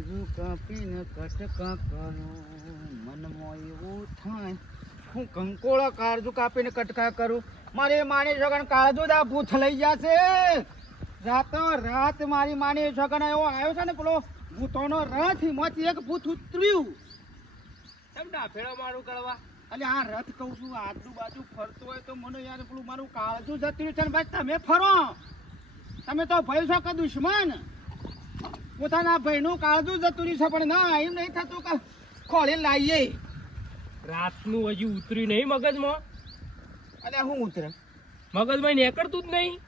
કાળજુ કાપીને કટકા કરો મનમાં એવું થાય હું કંકોળા કાળજુ કાપીને કટકા કરું. મારી માની છોકરા કાળજુ દા ભૂથ લઈ જશે રાતો રાત મારી માની છોકરા એવો આવ્યો છે ને પેલો, ભૂતોનો રથ એમાંથી એક ભૂત ઉતર્યું. એમ ડાફેડો મારું કરવા એટલે આ રથ કહું છું, આજુબાજુ ફરતો હોય તો મને યાર પેલું મારું કાળજુ જતું છે ને ભાઈ, તમે ફરો. તમે તો ભાઈ છો કે દુશ્મન? પોતાના ભાઈનું કાળજું જતું રહ્યું છે પણ ના એમ નહીં થતું કે ખોળે લાવીએ રાતનું હજી ઉતર્યું નહીં મગજમાં? અલ્યા હું ઉતરે? મગજમાં નીકળતું જ નહીં?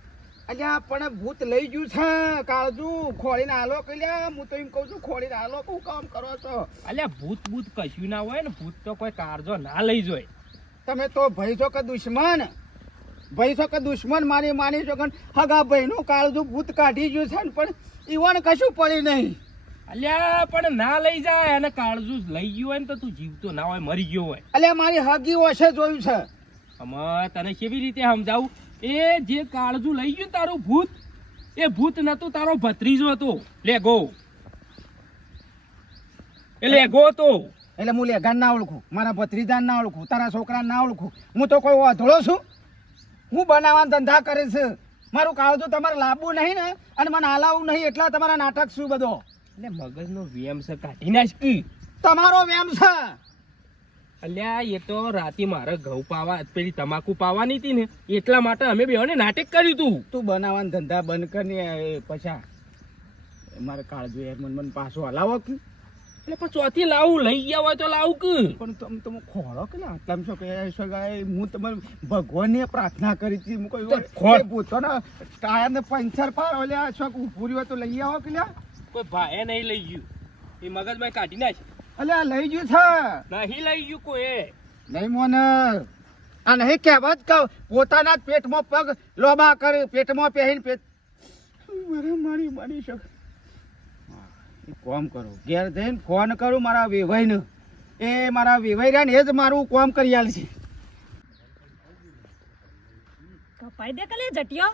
અલ્યા પણ ભૂત લઈ ગયું છે કાળજું. ખોળીને આલો કલ્યા હું તો એમ કહું છું ખોળીને આલો હું કામ કરો છો. અલ્યા ભૂત ભૂત કશું ના હોય ને ભૂત તો કોઈ કાળજો ના લઈ જોય. તમે તો ભાઈ છો કે દુશ્મન? ભાઈ છો કે દુશ્મન મારી માની છો કે હગા ભાઈનું કાળજું ભૂત કાઢી ગયું છે ને પણ ઈવન કશું પડી નહીં. અલ્યા પણ ના લઈ જાય અને કાળજું લઈ ગયું હોય ને તો તું જીવતો ના હોય મરી ગયો હોય. એટલે મારી હગી ઓછે જોયું છે. આમાં તને કેવી રીતે સમજાવું? એ જે કાળજું લઈ ગયું તારું ભૂત એ ભૂત નતું તારો ભત્રીજો હતો. લેગો. એટલે ગો તો એટલે હું લેગાન ના ઓળખું મારા ભત્રીજાને ના ઓળખું તારા છોકરાને ના ઓળખું. હું તો કોઈ અધળો છું? હું બનાવવા ધંધા કરે છે મારું કાળજો તમારે લાવવું નહીં ને અને મને હાલાવવું નહીં એટલા તમારા નાટક શું બધો? એટલે મગજનો વેમ છે કાઢી નાખી તમારો વેમ છે. અલ્યા એ તો રાતે મારે ઘઉં પાવા પેલી તમાકુ પાવાની હતી ને એટલા માટે અમે બેઓને નાટક કર્યું તું. તું બનાવવાના ધંધા બંધ કરી એ પછા. મારે કાળજો યાર મન મન પાછો હલાવો કે. એટલે પણ ચોથી લાવું લઈ ગયા હોય તો લાવું કે? પણ તમે તમે ખોળો કે ના? કહે છો કે હું તમારે ભગવાનને પ્રાર્થના કરી હતી. હું કોઈ તો ખોળ. એ ભૂતોના ટાયરને પંચર પાડો લે છો ઉભુરી હોય તો લઈ આવો કે લ્યા કોઈ ભાઈ નહીં લઈ ગયું. એ મગજમાં કાઢી નાખ. અલ્યા લઈ ગયું છે. નહીં લઈ ગયું કોઈ નહીં મોને. આ નહીં કહેવત કહું. પોતાના જ પેટમાં પગ લોબા કરે પેટમાં પહેરીને પેટ મારે મારી મારી શક કોમ કરો. ઘેર જઈને ફોન કરું મારા વેવાઈને. એ મારા વેવાઈ રહ્યા ને એ જ મારું કોમ કરી આલ છે. કપાઈ દે કલે જટિયો.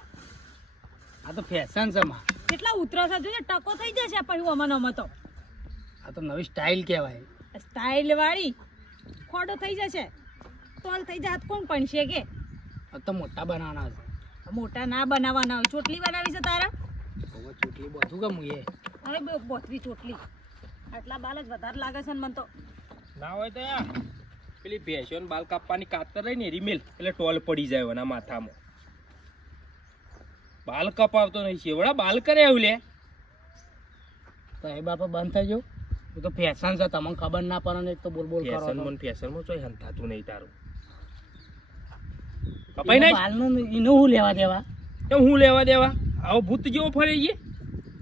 આ તો ફેશન છે માં. કેટલા ઉતરો છે જોઈએ ટકો થઈ જશે પછી અમન અમ તો. આ તો નવી સ્ટાઇલ કહેવાય. સ્ટાઇલ વાળી. ખોડો થઈ જશે. તોલ થઈ જાત કોણ પણશે કે? આ તો મોટા બનાવવાના છે. મોટા ના બનાવવાના ચોટલી બનાવી છે તારા? ચોટલી બધું ગમું એ. અરે બે બોથવી ચોટલી. આટલા બાલ જ વધારે લાગે છે ને મને તો. ના હોય તો યાર. પેલી ભેંસો બાલ કાપવાની કાતર રહી ને રીમેલ એટલે ટોલ પડી જાય એના માથામાં. બાલ કપાવતો નહીં શેવડા બાલ કરે એવું લે. સાહેબ એ બાપા બંધ થઈ જવું હું તો ફેશન છે તમને ખબર ના પડે ને એક તો બોલ બોલ કરો ફેશન મને માં ફેશનમાં ચોય હંતાતું નહીં તારું. કપાઈ નાખ બાલનું એનું હું લેવા દેવા? તો હું લેવા દેવા? આવો ભૂત જેવો ફરી છે.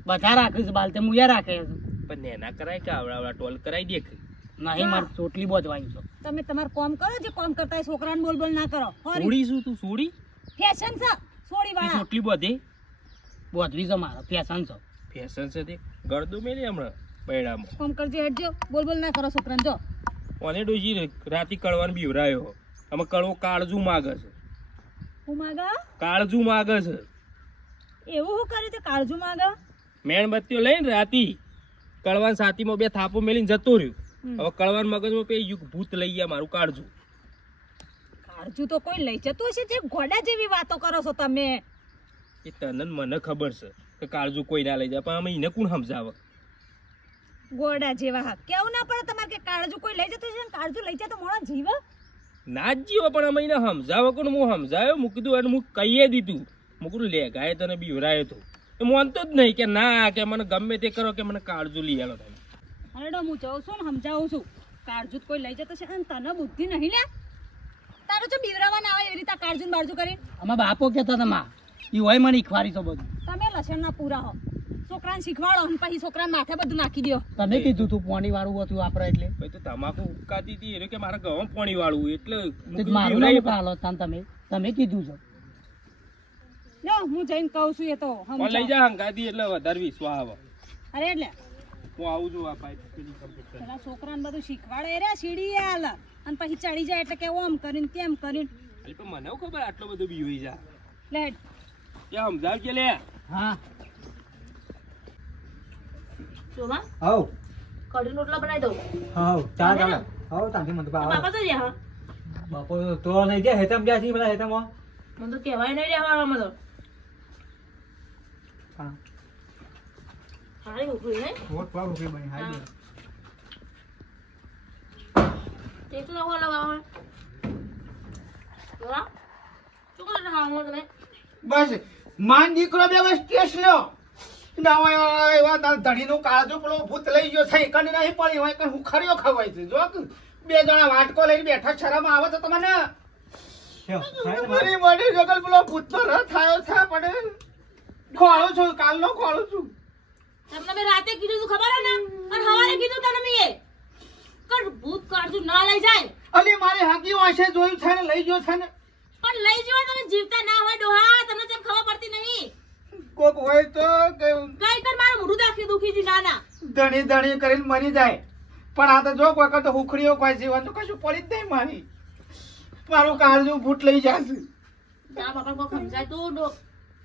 બધા રાખે છે બાલ તે મુયા રાખે છે. પણ નેના કરાય કે આવડા આવડા ટોલ કરાઈ દે નહીં માર ચોટલી બોજવાની છો. તમે તમાર કોમ કરો જે કોમ કરતા છોકરાને બોલ બોલ ના કરો. સોડી શું તું સોડી? ફેશન છે સોડી વાળા ચોટલી બધે? બોધવી છે મારો ફેશન છે. ફેશન છે તે. ગળદું મેલી હમણાં બૈડામાં કોમ કરજે હટજો બોલ બોલ ના કરો છોકરાને જો. ઓને ડોજી રાતી કળવાન બીવરાયો. અમે કળવો કાળજુ માગે છે. હું માગા? કાળજુ માગે છે. એવું હું કર્યું તે કાળજુ માગા? મેણબત્તીઓ લઈને રાતી કળવાન સાતીમાં બે થાપો મેલીને જતો રહ્યો. હવે કળવાન મગજમાં પે યુગ ભૂત લઈ ગયા મારું કાળજુ કાળજુ તો કોઈ લઈ જતું હશે જે ઘોડા જેવી વાતો કરો છો તમે. એ તને મને ખબર છે કે કાળજુ કોઈ ના લઈ જાય પણ અમે એને કોણ સમજાવે? ઘોડા જેવા હા. કેવું ના પડે તમારે કે કાળજુ કોઈ લઈ જતું હશે ને કાળજુ લઈ જાય તો મોણો જીવ? ના જ જીવો પણ અમે એને સમજાવે કોણ? હું સમજાયો મૂકી દઉં અને હું કહીએ દીધું. મૂકું લે ગાય તને બીવરાયો તો. માનતો જ નહીં કે ના કે મને ગમે તે કરો કે મને કાળજુ લઈ આલો તમે. હરડો હું જઉં છું ને સમજાવું છું. કાળજુ કોઈ લઈ જતો છે. અને તને બુદ્ધિ નહીં લે? તારું તો બીવરાવા ના આવે એવી રીતે કાળજુ બાળજુ કરી અમારા બાપો કહેતા હતા માં એ હોય મને ઈખવારી તો બધું. તમે લસણના પૂરા હો. છોકરાને શીખવાડો અને પછી છોકરાને માથે બધું નાખી દો તમે કીધું તું પોણી વાળું હતું આપણે એટલે. ભાઈ તો તમાકુ ઉકાતી હતી એટલે કે મારે ગવા પોણી વાળું એટલે મારું નહીં પાલો તમે. તમે કીધું છે. લો હું જઈને કહું છું એ તો પણ લઈ. જા હંગાતી એટલે વધારે વિશ્વાસ આવે. અરે એટલે. હું આવું છું આ પાઇપ પેલી કમ્પ્લીટ કરી. પેલા છોકરાને બધું શીખવાડે. રે સીડી આલ અને પછી ચડી જાય એટલે કે ઓમ કરીને તેમ કરીને. અલી પણ મને ખબર આટલો બધો બીવી જા. લે કે સમજાવ કે લે? હા. શોભા હવ. કઢી રોટલા બનાવી દઉં. હા ચા ચાલે. ચાલે તાંથી મને બાપા તો ભાવે. બાપા તો રહ્યા બાપો તો નહીં ગયા હેતમ ગયા છે પેલા હેતમ મને તો કહેવાય નહીં રહ્યા મને તો. હા. હારી પાવ બની તે તો શું કરે તમે? બસ માન દીકરો બે બસ ટેસ્ટ લ્યો. ના એવા તાર ધણીનું કાળજું પેલો ભૂત લઈ ગયો છે કને નહીં પડી હોય કે હું ખરીઓ ખવાય છે. જો બે જણા વાટકો લઈને બેઠા શરમ આવે તો તમને મારી જગલ પેલો ભૂતનો રથ આવ્યો છે પણ ખોળું કાલ નો ખોળું છું. તમને મેં રાતે કીધું તું ખબર હે ને? અને હવારે કીધું તને મેં કર ભૂત કાઢજો ના લઈ જાય. અલી મારી હાકી વાંશે જોયું છે ને લઈ ગયો છે ને. પણ લઈ જવા તમે જીવતા ના હોય ડોહા તમને જેમ ખબર પડતી નહીં. કોક હોય તો કઈ કર મારું મોઢું દાખી દુખી જી ના ના. ધણી ધણી કરીને મરી જાય. પણ આ તો જો કોઈ કરતો હુખડીઓ કોઈ જીવન તો કશું પડી જ નહીં મારી. મારું કાળજું ભૂત લઈ જશે. ના બાપા કોઈ સમજાય તો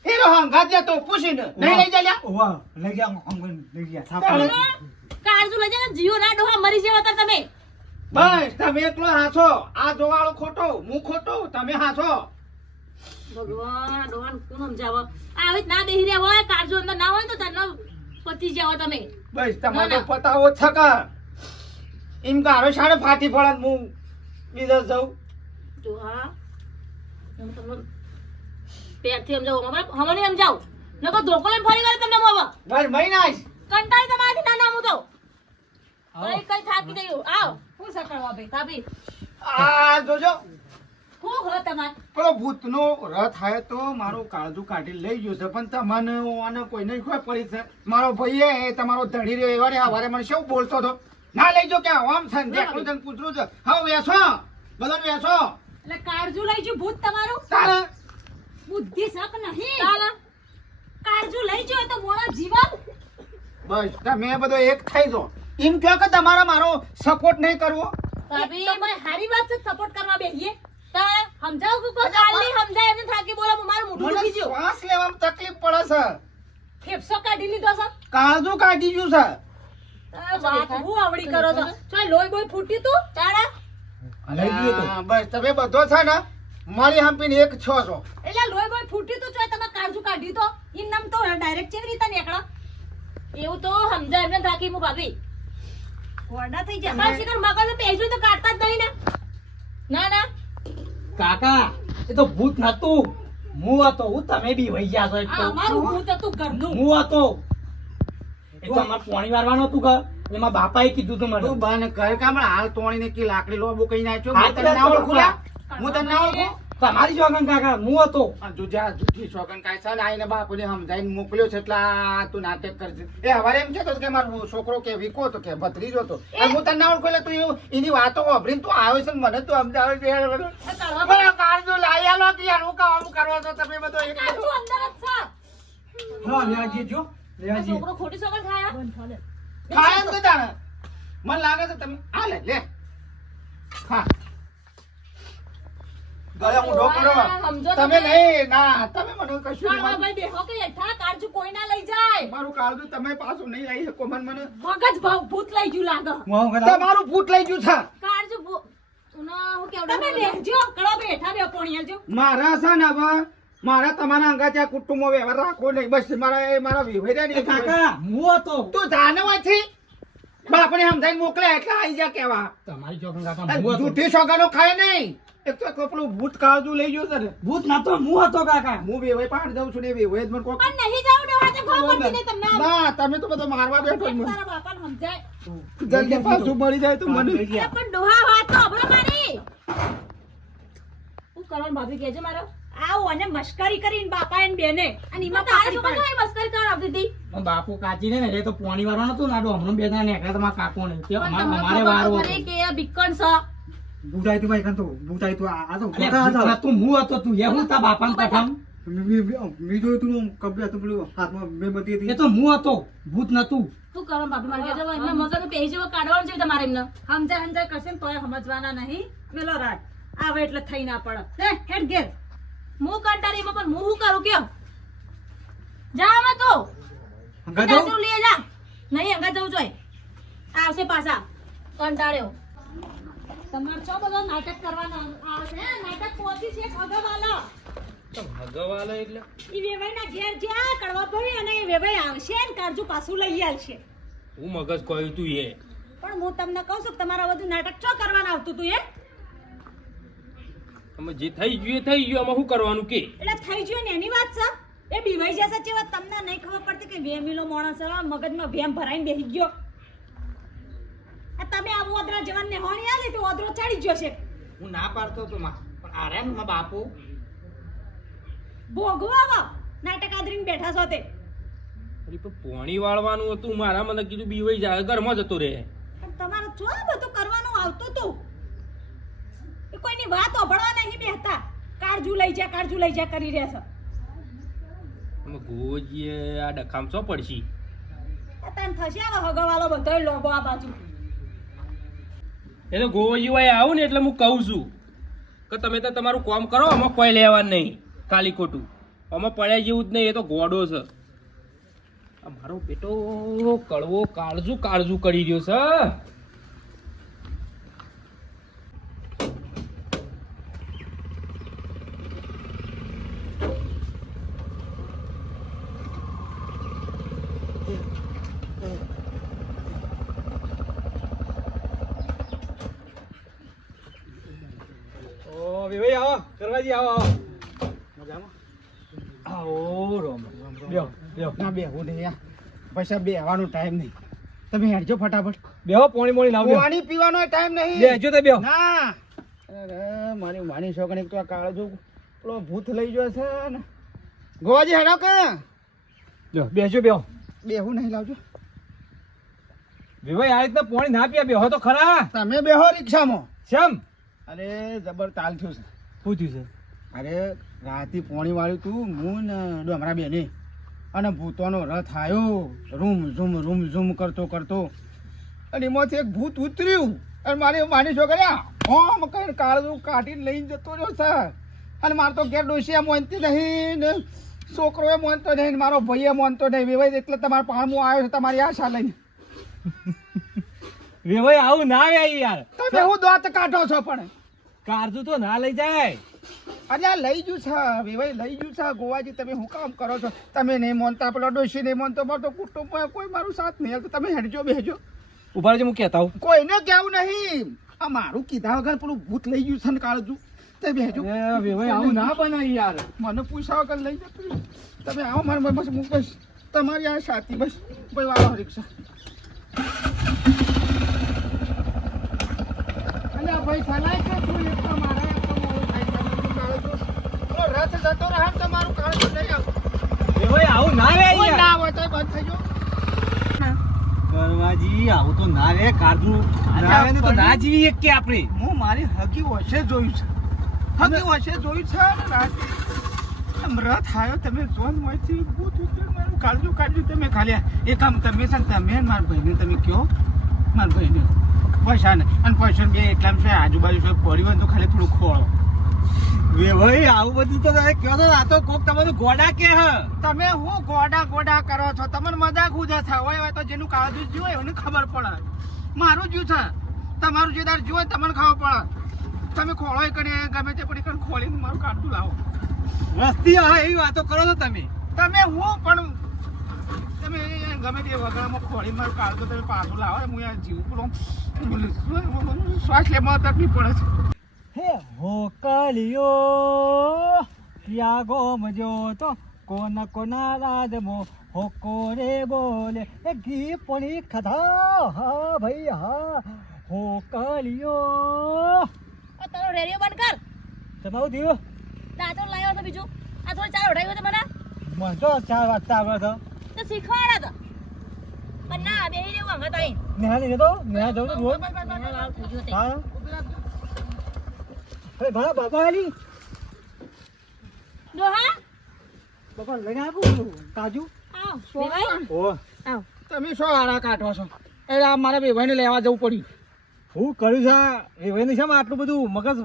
ડો એનો હંગાત જતો પૂછીને નહીં લઈ જાય વાહ લઈ ગયા અંગન લઈ ગયા. થાપ કાળજુ લઈ જાય ને જીવો ના ડોહા મરી જેવા હતા તમે. બસ તમે એકલો હાથો આ જોવાળો ખોટો હું ખોટો તમે હાથો ભગવાન ડોહાન કોણ સમજાવ? આવી ના બેહી રહ્યા હોય કાળજુ અંદર ના હોય તો તને પતી જાવ તમે. બસ તમારે. પતાવો છકા એમ કારો શાળે ફાટી પડે હું બીજા જઉં. ડોહા હા તમને પેરથી સમજાવું. બરાબર હમણાં નહીં સમજાવું. નકર ધોકો લઈને ફરી વાર તમને મોવા બસ મહિના કંટાળી તમારાથી ના નામું તો. કઈ કઈ થાકી ગયું આવ. હું સકળવા ભાઈ? ભાભી. આ જોજો. હું હો તમાર? પેલો ભૂતનો રથ થાય તો મારું કાળજું કાઢી લઈ ગયો છે પણ તમને આને કોઈ નહીં ખોય પડી છે. મારો ભાઈ એ તમારો ધડી રહ્યો એવારે હવારે મને શું બોલતો હતો? ના લઈ જો કે આમ છે ને દેખડું છે કૂતરું છે. હા વેસો બધાને વેસો એટલે કાળજુ લઈ જો ભૂત તમારું? તારે બુદ્ધિ શક નહીં. ચાલ. કાળજુ લઈ જો તો મોળા જીવન બસ તમે બધો એક થઈ જો એમ કહો કે તમારા મારો સપોર્ટ નહીં કરવો? ભાભી મને હારી વાત છે સપોર્ટ કરવા બેહીએ. તારે સમજાવ કે કોઈ કાલની સમજાય એમને થાકી બોલો મારું મોઢું દુખી ગયું. શ્વાસ લેવામાં તકલીફ પડે છે. ખેપસો કાઢી લીધો છે. કાળજું કાઢી ગયું છે. વાત હું આવડી કરો તો ચાલ. લોહી બોય ફૂટ્યું તું. તારા બસ તમે બધો છે ને મારી હંપીને એક છો છો. એટલે લોહી બોય ફૂટી તો ચોય તમે કાળજુ કાઢી તો. ઈ નામ તો ડાયરેક્ટ કેવી રીતે નીકળો. એવું તો સમજાય એમને થાકી હું ભાભી. કોડા થઈ જાય મારા શિખર મગજ પેજું તો કાઢતા જ નહીં ને. ના ના. કાકા એ તો ભૂત નતું. હું હતો હું તમે બી વહી ગયા છો એક તો. અમારું ભૂત હતું ઘરનું. હું હતો એ તો અમાર પાણી વારવાનું હતું કે એમાં બાપાએ કીધું તું મને. તું બન કર કામ હાલ તોણીને કી લાકડી લો બો કઈ નાખ્યો હું તને ના ઓળખું હું તને ના ઓળખું? તમારી જોગન કાકા હું હતો. જુજા જુઠી જોગન કાંઈ છે ને? આઈને બાપુને સમજાઈને મોકલ્યો છે એટલે આ તું નાટક કરજે. એ હવારે એમ કહેતો હતો કે મારો છોકરો કે વીકો તો કે ભત્રીજો તો હું તને ના ઓળખું એટલે તું એની વાતો વાપરીને તું આવ્યો છે ને મને તું સમજાવે છે. કાળજો લાઈ આલો કે યાર હું કામ કરો છો તમે બધો એક હા લેવા જો લેવા છોકરો ખોટી સોગંદ ખાયા ખાયા તો તાણે. મને લાગે છે તમે આ લે લે. હા. ઊંધો કરો તમે નહીં ના તમે મને કશું નહીં ભાઈ બેહો કે હેઠા કાળજુ કોઈ ના લઈ જાય. મારું કાળજું તમે પાછું નહીં આવી શકો મને મને. મગજ ભાવ ભૂત લઈ ગયું લાગે. હું આવું કદાચ તમારું ભૂત લઈ ગયું છે. કાળજુ ભૂ- ના, હું કેવડાવું? તમે બેસજો કળો બેઠા બે પોણી આલજો મારા છે ને હવે મારા તમારા અંગા ત્યાં કુટુંબો વ્યવહાર રાખવો નહીં. બસ મારા મારા વિવેર્યા એ નહીં કાકા હું હતો. તું જાને વાંચી? બાપને સમજાઈને મોકલ્યા એટલે આવી જા કેવા. તમારી કાકા હું હતો. જૂઠી સોગાનો ખાય નહીં. એક તો કપલું ભૂત કાળજું લઈ ગયું છે ને. ભૂત તો હું હતો કાકા. હું વેવાઈ પાડ દઉં છું ને વેવાઈ જ મને કોક પણ નહીં જાવ ડોહા તો ખો પડી નહીં તમને. ના તમે તો બધો મારવા બેઠો મને તારા બાપાને સમજાય? જલ્દી પાછું મળી જાય તો મને. પણ ડોહા વાત તો મારી. હું કરવાનું ભાભી કહેજો મારો? આવો અને મશ્કરી કરીને બાપા એને બેને. અને એમાં કરવાનું એ મસ્કરી કરવા આવતી હતી. બાપુ કાચી ને એ તો પોણી વાળો હતું નાડો હમણાં બે ને એકલા તમારા કાકો ને અમારે વારો પડી કે આ બીકણ છે બુટાઈ તું ભાઈ કંતો બુટાઈ તું આ તો ભૂત હતા નતું, હું હતો તું એ હું તા બાપાને પઠામ મી- જોયું તું કબજે હતું પેલું હાથમાં મેણબત્તી હતી. એ તો હું હતો ભૂત નતું. શું કરવાનું ભાભી મારે જવા એમને મગજ પેહી જેવો કાઢવાનું છે તમારે એમને. સમજાય સમજાય કરશે ને તોય સમજવાના નહીં. મેલો રાત આવે એટલે થઈ ના પડે. હે હેડ ઘેર. હું કંટારી એમાં પણ હું શું કરું કયો જા આમાં તો. હંગા? તું લઈ જા. નહીં હંગા જવું જોઈએ આવશે પાછા. કંટાળ્યો. તમારે છો બધો નાટક કરવાના? આવશે? નાટક પહોંચી છે ખગવાલો તો ભગવાલા એટલે? ઈ વેવાઈના ઘેર જ્યાં કડવા ભરી અને એ વેવાઈ આવશે ને પાછું લઈ આવશે હું મગજ કહ્યું તું એ? પણ હું તમને કહું છું કે તમારા બધું નાટક ચો કરવાના આવતું તું એ? જે થઈ ગયું એ થઈ ગયું આમાં શું કરવાનું કે? એટલે થઈ ગયું ને એની વાત છે. એ બીવાઈ જશે છે વાત તમને નહીં ખબર પડતી કે વેમીલો માણસ છે, મગજમાં વેમ ભરાઈને બેસી ગયો. તમે આ ઓદરા જવાનને હોણી આલી તો ઓદરો ચડી ગયો છે. હું ના પાડતો તો માં પણ આરે ને માં બાપુ? ભોગવા નાટક આદરીને બેઠા છો તે. પણ વાળવાનું હતું મારા મને કીધું બીવાઈ જાય ઘરમાં જતો રહે. તમારે જો બધું કરવાનું આવતું તું. એ કોઈની વાત ઓભળવા નહીં બેહતા. કાળજુ લઈ જા કાળજુ લઈ જા કરી રહ્યા છો. અમે ગોજીએ આ ડખામ છો પડશી? તને થશે હવે હગવાલો બધો લોબો આ બાજુ. એટલે વાય આવું ને એટલે હું કહું છું કે તમે તો તમારું કામ કરો, આમાં કોઈ લેવા નહીં, કાલી ખોટું. આમાં પડ્યા જેવું જ નહીં, એ તો ગોડો છે. મારો બેટો કડવો, કાળજું કાળજું કરી રહ્યો છે ઓ ભાઈ આવો કરવાજી આવો આવો મજામાં આવો રોમ બેહો બેહો ના બેહવું નહીં પૈસા બેહવાનો ટાઈમ નહીં. તમે હેડજો ફટાફટ. બેહો પોણી મોણી લાવજો. પાણી પીવાનો ટાઈમ નહીં. બેહજો તો બેહો. ના. અરે મારી માની છોકરી તો આ કાળજો પેલો ભૂત લઈ ગયો છે ને. ગોવાજી હેડો કે. જો બેહજો બેહો. બેહું નહીં લાવજો. વિભાઈ આ રીતના પોણી ના પીયા બેહો તો ખરા. તમે બેહો રિક્ષામાં. શેમ? અરે જબર તાલ થયું છે. શું થયું છે? અરે રાતે પોણી વાળ્યું તું હું ને ડોમરા બેને. અને ભૂતોનો રથ આવ્યો રૂમ ઝૂમ રૂમ ઝૂમ કરતો કરતો. અને એમાંથી એક ભૂત ઉતર્યું. અને મારી માની છોકરી ઓમ કરીને કાળું કાઢીને લઈને જતો રહ્યો સર અને મારે તો ઘેર ડોશિયા મોનતી નહીં ને છોકરો એ મોનતો નહીં મારો મારો એ મોનતો નહીં. વેવાય એટલે તમારા પાણમું આવ્યો છે તમારી આશા લઈને. વેવાય આવું ના આવે યાર. તમે હું દાંત કાઢો છો પણ? કાળજું તો ના લઈ જાય. અરે આ લઈ જુ છે વેવાઈ લઈ જુ છે ગોવાજી તમે હું કામ કરો છો? તમે નહીં માનતા પેલો ડોશી નહીં માનતો મારો કુટુંબમાં કોઈ મારું સાથ નહીં હાલતું. તમે હેડજો બેહજો. ઊભા રહેજો હું કહેતા હું કોઈને કેવું નહીં. આ મારું કીધા વગર પેલું ભૂત લઈ ગયું છે ને કાળજું. તે બેહજો. એ વિભાઈ આવું ના બને યાર. મને પૂછ્યા વગર લઈ જતું તમે. આવો મારે બસ હું બસ. તમારી આ સાથી બસ. ભાઈ વાળો રિક્ષા. અને ભાઈ સલાહ કે તું એક તો મારા એક તો મોડું થાય છે. તમારું કાળજું. પેલો જતો રહે ને તમારું લઈ આવ એ હોય આવું ના રે યાર ના હોય તો બંધ થઈ જો કરવાજી આવું તો ના રે કારજુ ના રે તો ના જીવી એક કે આપણે. હું મારી હકી વશે જોયું છે. હકી વશે જોયું છે ને રાતે આવ્યો તમે જોન મોયથી ભૂત ઉતરે મારું કાળજું કાઢ્યું તમે ખાલી. એ કામ તમે છે તમે મારા ભાઈને તમે કહો. મારા ભાઈને. પૈસા ને અને પૈસા બે એટલા છે આજુબાજુ હોય તો ખાલી થોડું ખોળો. વિભાઈ આવું બધું તો તમે કહો છો આ તો કોક તમારું ગોડા કે હ તમે હું ગોડા ગોડા કરો છો તમને મજાક ઉજા થાય હોય હોય તો જેનું કાળજું જ્યું હોય એને ખબર પડે મારું જ્યું છે તમારું જોદાર જ્યું હોય તમને ખબર પડે તમે ખોળો કરી ગમે તે પડી કરીને ખોલીને મારું કાઢતું લાવો વસ્તી હા એવી વાતો કરો છો તમે તમે હું પણ તમે ગમે તે વગરમાં ખોળી મારું કાઢતો તમે પાછું લાવો હું જીવ પેલો શ્વાસ લેવામાં તકલીફ પડે છે હે હો કલિયો ત્યાગો મજો તો કોન કોના રાજમો હોકો રે બોલે એ ઘી પણી ખધા હા ભાઈ હા હોકલિયો ઓ તારો રેડિયો બંધ કર તમારું દીવો દાંતો લાવ્યો તો બીજું આ થોડી ચાર ઉડાવ્યો તો મને મને તો ચાર વાગતા આવડે તો તો શીખવાડા તો પણ ના બેહી રહેવું હંગત આઈ નેહા નહીં તો નેહા જવું તો રોજ હા અરે ભલા બાબા આલી ડોહા બાબા લઈને આપું કાજુ. આવ બેવાઈ ઓ. આવ. તમે શું આડા કાઢો છો? એટલે આ મારા વેવાઈને લેવા જવું પડ્યું. હું કર્યું છે ભાઈ છે આટલું બધું મગજ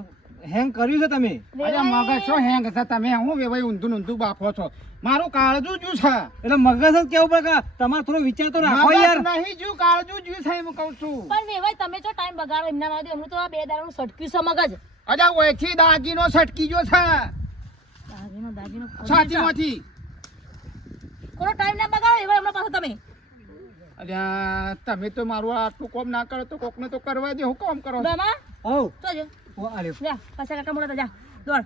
હેંગ કર્યું છે તમે? અરે મગજ છો હેંગ છે? તમે હું વેવાઈ ઊંધું ઊંધું બાફો છો? મારું કાળજું જુ છે. એટલે મગજ જ કેવું પડે તમારે થોડો વિચાર તો રાખો યાર. નહીં જુ કાળજું જુ છે એમ કહું છું. પણ વેવાઈ તમે જો ટાઈમ બગાડો એમના માટે એમનું તો આ બે દાડાનું સટક્યું છે મગજ. અરે ઓયથી દાગીનો છટકી ગયો છે. દાગીનો દાગીનો છાતીમાંથી. કોનો ટાઈમ ના બગાડો? એવા હમણાં પાછો તમે. અરે તમે તો મારું આટલું કોમ ના કરો તો કોકને તો કરવા દે હું કોમ કરો? બામા ઓ તો જો. ઓ આલે જા પાછા કાકા મોડા જા. દોડ.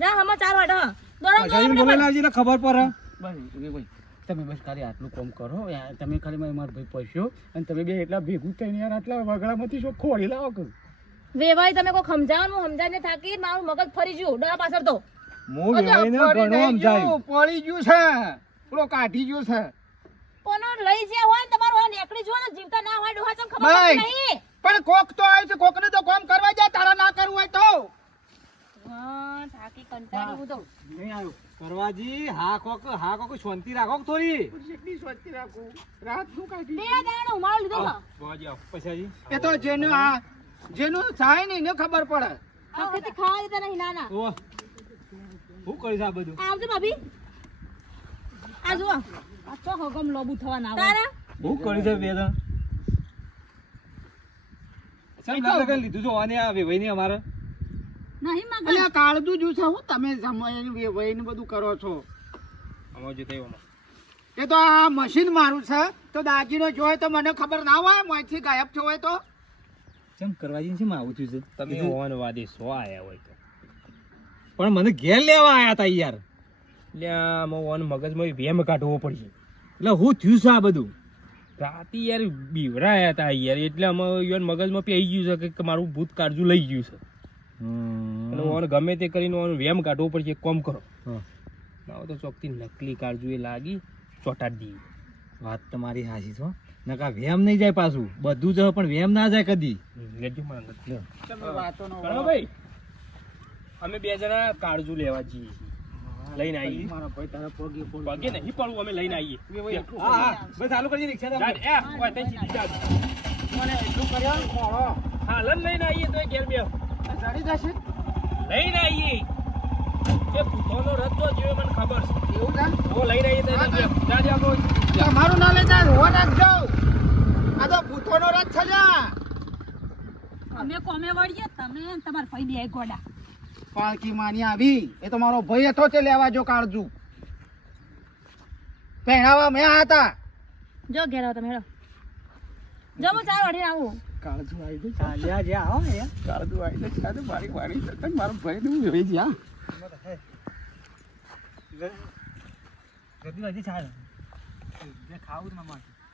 જા હમણાં ચાર વાટો હા. દોડો પછાડીને બોલે એટલે ખબર પડે. બસ એ ભાઈ તમે બસ ખાલી આટલું કોમ કરો યાર તમે ખાલી મારા મારા ભાઈ પૈસો અને તમે બે એટલા ભેગું થઈને યાર આટલા વગડામાંથી શું ખોળી લાવો કે. વેવાઈ તમે કોઈ સમજાવો હું સમજાવીને થાકી મારું મગજ ફરી ગયું. ડોળા પાછળ તો. હું વેવાઈને ઘણું સમજાયું. પડી ગયું છે. પેલો કાઢી ગયું છે. કોનો લઈ જ્યાં હોય ને તમારું આ નેકડી જો ને જીવતા ના હોય ડોહા તમ ખબર નહીં. પણ કોક તો આવે છે કોકને તો કામ કરવા જાય તારા ના કરવું હોય તો. હા થાકી કંટાળી હું તો. નહીં આવ્યો. કરવાજી હા કોક હા કોક શાંતિ રાખો થોડી? કેટલી સ્વચ્છ રાખું? રાતનું કાઢી બે દાણો ઉમાળો લીધો છે. બોજી આવો. પછાજી એ તો જેનો આ જેનું થાય ને ખબર પડે. આખેથી ખાવા દેતા નહીં ના ના. ઓ હું કરીશ આ બધું? આમ ભાભી. આ જુઓ. આ ચો હગમ લોબુ થવા ના તારા? હું કરી છે બે સાહેબ લગન લીધું. અને આ અમારે. નહીં હું તમે સમય બધું કરો છો. જો થયું એ તો આ મશીન મારું છે. તો દાગીનો જોય તો મને ખબર ના હોય મોંથી ગાયબ થયો હોય તો. કેમ જઈને છે આવું થયું છે? તમે ઓનવાદી સો આયા હોય તો. પણ મને ઘેર લેવા આયા તા યાર. એટલે આમાં ઓન મગજમાં વેમ કાઢવો પડશે. એટલે હું થયું છે આ બધું? રાતે યાર બીવરાયા હતા યાર. એટલે અમે યાર મગજમાં પેઈ ગયું છે કે મારું ભૂત કાળજું લઈ ગયું છે. અને ઓન ગમે તે કરીને ઓન વેમ કાઢવો પડશે. એક કામ કરો. ના તો ચોકથી નકલી કાળજું એ લાગી ચોટાડી દઈએ વાત તમારી હાસી છો નકા વેમ નહીં જાય પાછું. બધું જ પણ વેમ ના જાય કદી. લેજો મારા અંદર. લ્યો. તમે વાતો નો કરો ભાઈ અમે બે જણા કાળજું લેવા જઈએ. છીએ લઈને આવીએ મારા ભાઈ તારા પગે નહીં પડવું અમે લઈને આવીએ હા હા. બસ ચાલુ કરજે રિક્ષા જા, તમે. એ, ઓય, તઈ સીધી જા. મને એટલું કર્યા? ને ખોળો. હાલ જ લઈને આવીએ તો ઘેર બે ચડી જશે? લઈને આવીએ એ ભૂતોનો રસ્તો જેવો મને ખબર છે. એવું છે? તો લઈને આવીએ તો. તમારું ના લેતા રોવા નાખજો. આ તો ભૂતોનો રાજ છે લ્યા. અમે કોમે વળીએ તમે તમાર ભાઈ બે ગોડા. પાલકી માની આવી. એ તો મારો ભાઈ હતો તે લેવા જો કાળજુ. પહેરાવા મેં હતા. જો ઘેર આવો તમે હેડો. જો હું ચાર વાડી આવું. કાળજુ આવી ગયું ચાલ્યા જ્યાં આવો ને કાળજુ આવી ગયું ચાલે મારી વાણી છે. મારો ભાઈ નું જોઈ જ્યાં ગદી વાજી ચાલે જે ખાવું જ માટે